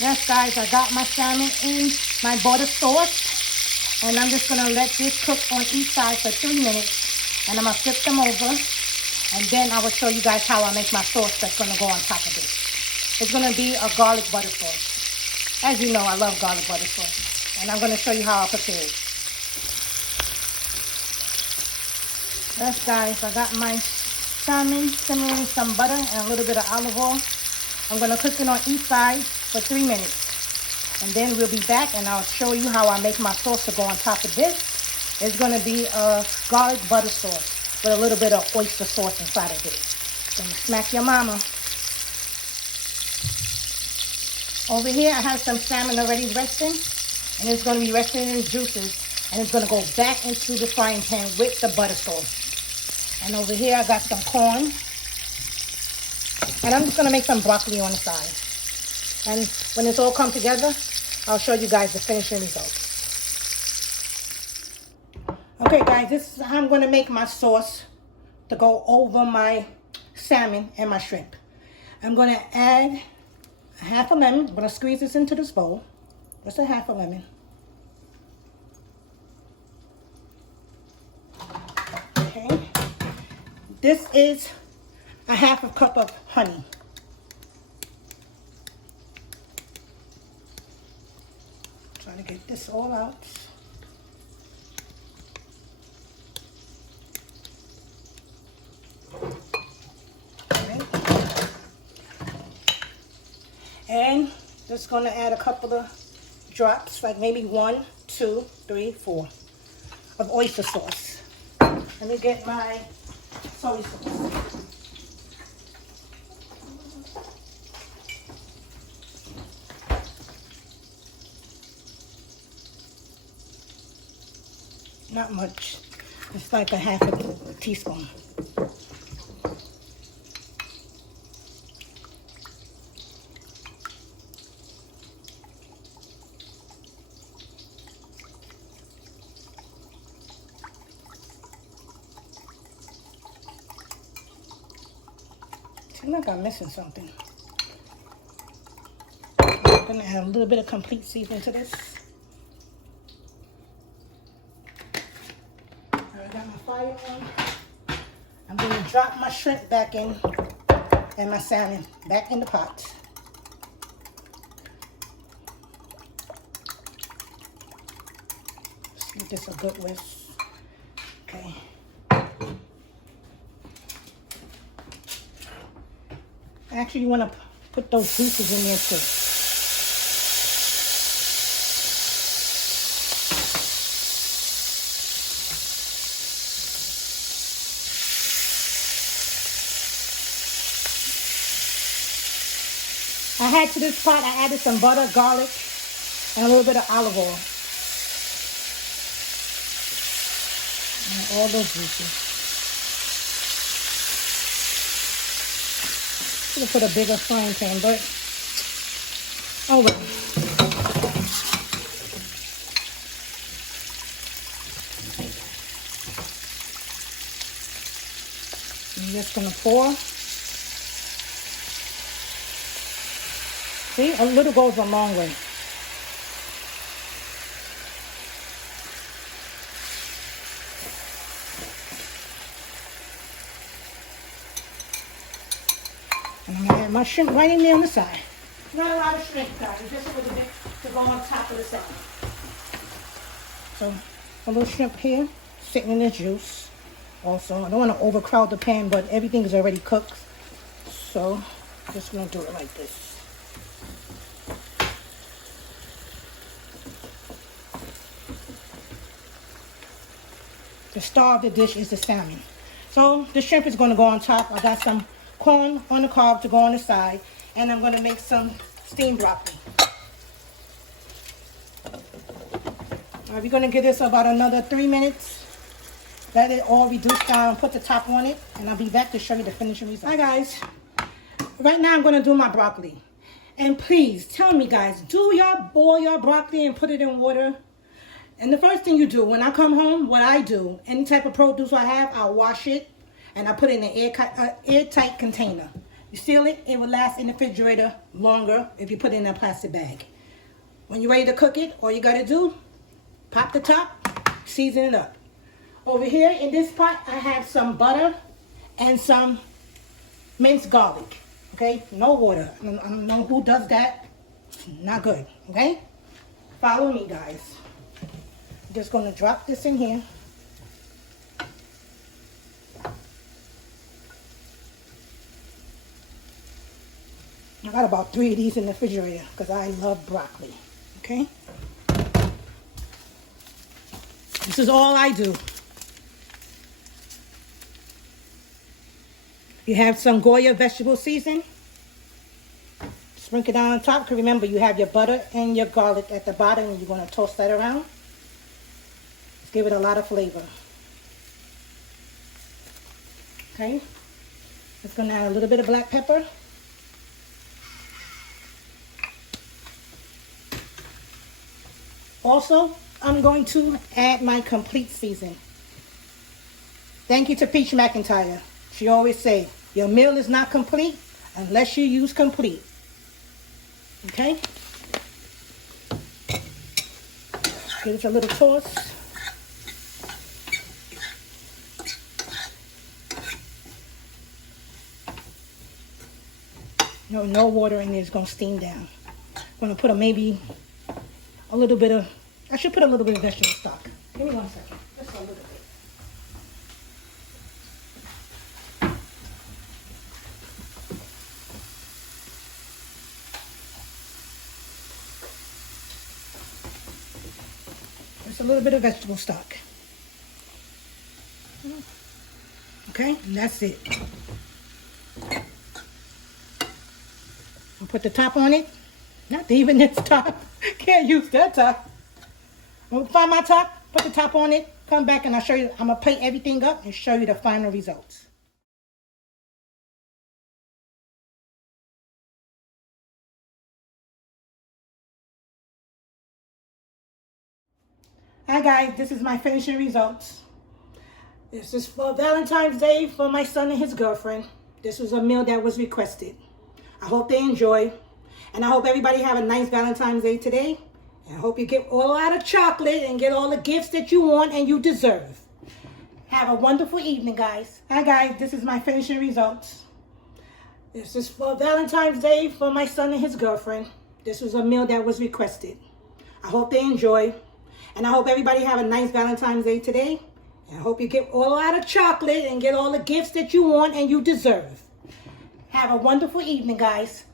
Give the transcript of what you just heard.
Yes, guys, I got my salmon in my butter sauce. And I'm just going to let this cook on each side for 3 minutes. And I'm going to flip them over. And then I will show you guys how I make my sauce that's going to go on top of this. It's going to be a garlic butter sauce. As you know, I love garlic butter sauce. And I'm going to show you how I prepare it. Yes, guys, I got my salmon simmering in some butter and a little bit of olive oil. I'm going to cook it on each side for 3 minutes. And then we'll be back and I'll show you how I make my sauce to go on top of this. It's going to be a garlic butter sauce with a little bit of oyster sauce inside of it. Gonna smack your mama. Over here I have some salmon already resting. And it's going to be resting in its juices. And it's going to go back into the frying pan with the butter sauce. And over here I got some corn. And I'm just going to make some broccoli on the side. And when it's all come together, I'll show you guys the finishing results. Okay, guys, this is how I'm going to make my sauce to go over my salmon and my shrimp. I'm going to add a half a lemon. I'm going to squeeze this into this bowl. Just a half a lemon. Okay. This is a half a cup of honey. Trying to get this all out. Okay. And just going to add a couple of drops, like maybe 1, 2, 3, 4 of oyster sauce. Let me get my soy sauce. Not much. It's like a half a teaspoon. Seems like I'm missing something. I'm going to add a little bit of complete seasoning to this. Got my fire on. I'm going to drop my shrimp back in and my salmon back in the pot. Let's give this a good whisk. Okay. Actually, you want to put those juices in there too. I had to this pot, I added some butter, garlic, and a little bit of olive oil. And all those juices. Should have put a bigger frying pan, but oh well. I'm just gonna pour. See, a little goes a long way. And I'm going to add my shrimp right in there on the side. Not a lot of shrimp, guys. Just a little bit to go on top of the salad. So, a little shrimp here, sitting in the juice. Also, I don't want to overcrowd the pan, but everything is already cooked. So, just going to do it like this. The star of the dish is the salmon. So the shrimp is going to go on top. I got some corn on the cob to go on the side. And I'm going to make some steamed broccoli. All right, we're going to give this about another 3 minutes. let it all reduce down and put the top on it. And I'll be back to show you the finishing result. Hi guys. Right now I'm going to do my broccoli. And please tell me guys, do y'all boil your broccoli and put it in water? And the first thing you do, when I come home, what I do, any type of produce I have, I'll wash it and I put it in an airtight container. You seal it, it will last in the refrigerator longer if you put it in a plastic bag. When you're ready to cook it, all you got to do, pop the top, season it up. Over here in this pot, I have some butter and some minced garlic. Okay, no water. I don't know who does that. Not good. Okay, follow me, guys. I'm just going to drop this in here. I got about 3 of these in the refrigerator because I love broccoli. Okay, this is all I do. You have some Goya vegetable season. Sprinkle it down on top. Because remember, you have your butter and your garlic at the bottom. And you're going to toast that around. Let's give it a lot of flavor. Okay. Just going to add a little bit of black pepper. Also, I'm going to add my complete season. Thank you to Peach McIntyre. She always say, your meal is not complete unless you use complete. Okay? Give it a little toss. No water in there. It's going to steam down. I'm going to put maybe a little bit of, I should put a little bit of vegetable stock. Give me 1 second. Just a little bit. Just a little bit of vegetable stock. Okay, and that's it. I'll put the top on it. Not even this top. Can't use that top. I'll find my top, put the top on it, come back and I'll show you. I'm going to plate everything up and show you the final results. Hi guys, this is my finishing results. This is for Valentine's Day for my son and his girlfriend. This was a meal that was requested. I hope they enjoy. And I hope everybody have a nice Valentine's Day today. And I hope you get all out of chocolate and get all the gifts that you want and you deserve. Have a wonderful evening, guys. Hi guys, this is my finishing results. This is for Valentine's Day for my son and his girlfriend. This was a meal that was requested. I hope they enjoy. And I hope everybody have a nice Valentine's Day today. And I hope you get all out of chocolate and get all the gifts that you want and you deserve. Have a wonderful evening, guys.